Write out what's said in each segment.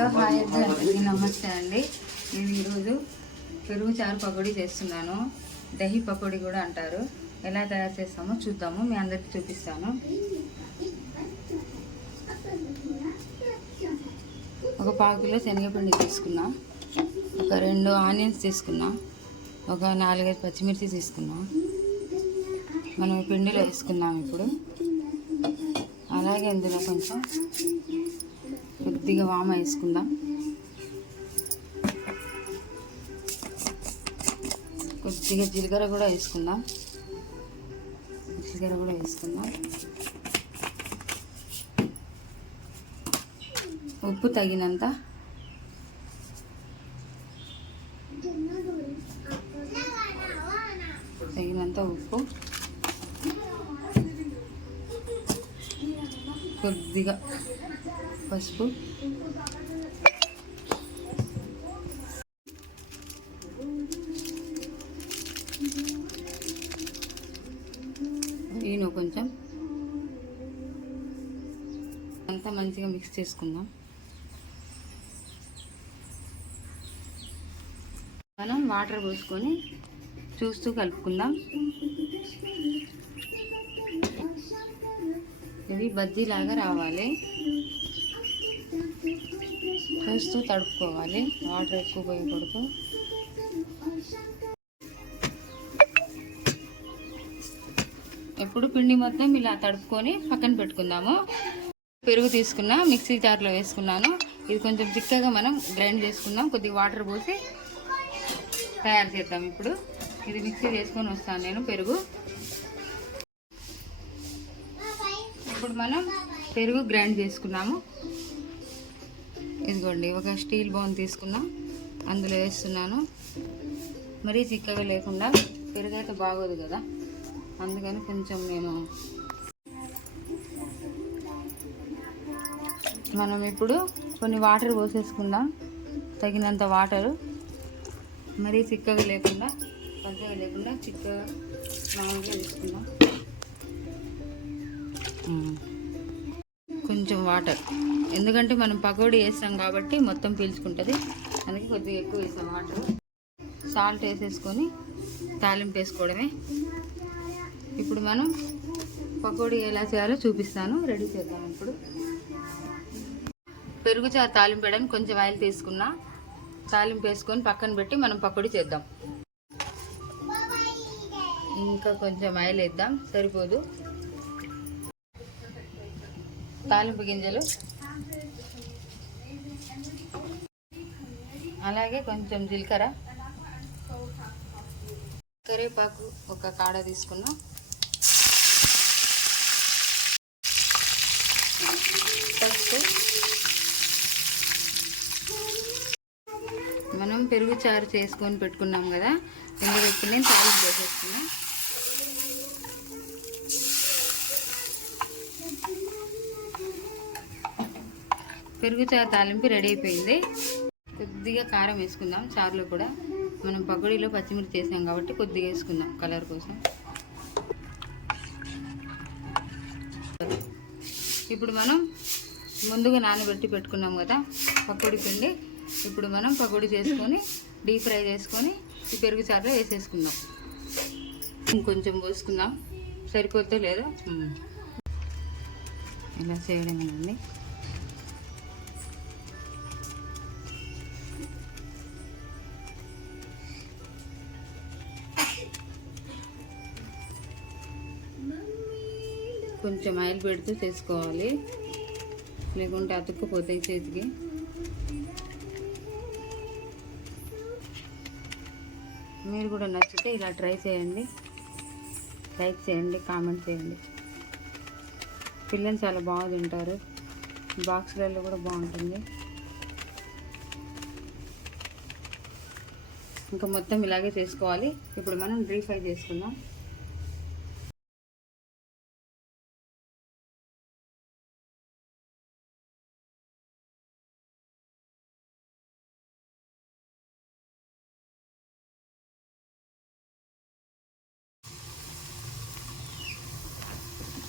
Hello hi అండి, నమస్తే అండి. నేను ఈరోజు పెరుగు చారు పకోడీ చేస్తున్నాను. దహి పకోడీ కూడా అంటారు. ఎలా తయారు చేస్తామో చూద్దాము, మీ అందరికి చూపిస్తాను. ఒక 1/4 కిలో శనగపిండి తీసుకున్నా, ఒక 2 ఆనియన్స్ తీసుకున్నా, ఒక 4-5 పచ్చిమిర్చి తీసుకున్నా. మనం పిండిలో వేసుకున్నాం. ఇప్పుడు అలాగే ఇందులో కొంచెం కొద్దిగా వామ వేసుకుందాం. కొద్దిగా జీలకర్ర కూడా వేసుకుందాం. ఉప్పు తగినంత. ఉప్పు, కొద్దిగా పసుపు, ఈను కొంచెం అంతా మంచిగా మిక్స్ చేసుకుందాం. మనం వాటర్ పోసుకొని చూస్తూ కలుపుకుందాం. ఇది బజ్జీలాగా రావాలి. చూస్తూ తడుపుకోవాలి, వాటర్ ఎక్కువ పోయకూడదు. ఎప్పుడు పిండి మొత్తం ఇలా తడుపుకొని పక్కన పెట్టుకుందాము. పెరుగు తీసుకున్నా, మిక్సీ జార్లో వేసుకున్నాను. ఇది కొంచెం చిక్కగా మనం గ్రైండ్ చేసుకుందాం. కొద్దిగా వాటర్ పోసి తయారు చేద్దాం. ఇప్పుడు ఇది మిక్సీ చేసుకొని వస్తాను నేను. పెరుగు ఇప్పుడు మనం పెరుగు గ్రైండ్ చేసుకున్నాము. ఇదిగోండి, ఒక స్టీల్ బౌల్ తీసుకున్నా, అందులో వేస్తున్నాను. మరీ చిక్కగా లేకుండా, పెరుగు అయితే బాగోదు కదా, అందుకని కొంచెం మనం ఇప్పుడు కొన్ని వాటర్ పోసేసుకుందాం. తగినంత వాటరు, మరీ చిక్కగా లేకుండా, పచ్చగా లేకుండా, చిక్కగా మామూలుగా వేసుకుందాం. కొంచెం వాటర్, ఎందుకంటే మనం పకోడీ వేస్తాం కాబట్టి మొత్తం పీల్చుకుంటుంది, అందుకే కొద్దిగా ఎక్కువ వేసాం వాటర్. సాల్ట్ వేసేసుకొని తాలింపు వేసుకోవడమే. ఇప్పుడు మనం పకోడీ ఎలా చేయాలో చూపిస్తాను. రెడీ చేద్దాం. ఇప్పుడు పెరుగు చారు తాలింపు వేయడానికి కొంచెం ఆయిల్ తీసుకున్నా. తాలింపు వేసుకొని పక్కన పెట్టి మనం పకోడీ చేద్దాం. ఇంకా కొంచెం ఆయిల్ వేద్దాం, సరిపోదు. తాలింపు గింజలు, అలాగే కొంచెం జీలకర్ర, కరివేపాకు ఒక కాడ తీసుకున్నా, పసుపు. మనం పెరుగు చారు చేసుకొని పెట్టుకున్నాం కదా, ఇందులో ఇప్పుడు నేను తాలింపు వేసేసుకున్నా. పెరుగు చారు తాలింపు రెడీ అయిపోయింది. కొద్దిగా కారం వేసుకుందాం. చారులో కూడా మనం పకోడీలో పచ్చిమిర్చి చేసాం కాబట్టి కొద్దిగా వేసుకుందాం కలర్ కోసం. ఇప్పుడు మనం ముందుగా నానబెట్టి పెట్టుకున్నాం కదా పకోడీ పిండి, ఇప్పుడు మనం పకోడీ చేసుకొని డీప్ ఫ్రై చేసుకొని ఈ పెరుగు చారులో వేసేసుకుందాం. ఇంకొంచెం పోసుకుందాం, సరిపోతే లేదో ఇలా చేయడమేనండి. కొంచెం ఆయిల్ పెడుతూ చేసుకోవాలి, లేకుంటే అతుక్కుపోతాయి చేతికి. మీరు కూడా నచ్చితే ఇలా ట్రై చేయండి, లైక్ చేయండి, కామెంట్ చేయండి. పిల్లలు చాలా బాగా తింటారు, బాక్సులలో కూడా బాగుంటుంది. ఇంకా మొత్తం ఇలాగే చేసుకోవాలి. ఇప్పుడు మనం డీప్ ఫ్రై చేసుకుందాం.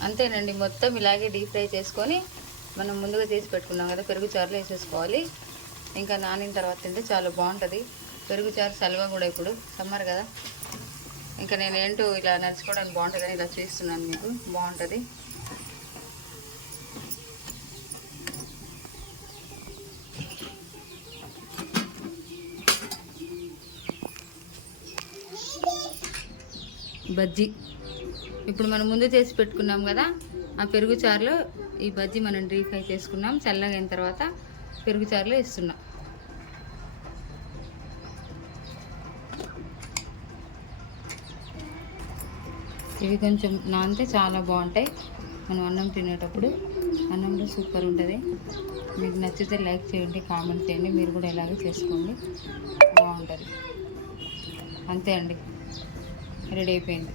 అంతేనండి, మొత్తం ఇలాగే డీప్ ఫ్రై చేసుకొని మనం ముందుగా చేసి పెట్టుకున్నాం కదా పెరుగు చారులో వేసేసుకోవాలి. ఇంకా నానిన తర్వాత తింటే చాలా బాగుంటుంది. పెరుగు చారు సల్వా కూడా ఇప్పుడు సమ్మర్ కదా, ఇంకా నేను ఏంటో ఇలా నడుచుకోవడానికి బాగుంటుందని ఇలా చేస్తున్నాను, మీకు బాగుంటుంది. బజ్జీ ఇప్పుడు మనం ముందు చేసి పెట్టుకున్నాం కదా, ఆ పెరుగు చారులో ఈ బజ్జీ మనం డీప్ ఫ్రై చేసుకున్నాం. చల్లగా అయిన తర్వాత పెరుగు చారులో వేస్తున్నాం. ఇవి కొంచెం నానితే చాలా బాగుంటాయి. మనం అన్నం తినేటప్పుడు అన్నంలో సూపర్ ఉంటుంది. మీకు నచ్చితే లైక్ చేయండి, కామెంట్ చేయండి. మీరు కూడా ఇలాగే చేసుకోండి, బాగుంటుంది. అంతే అండి, రెడీ అయిపోయింది.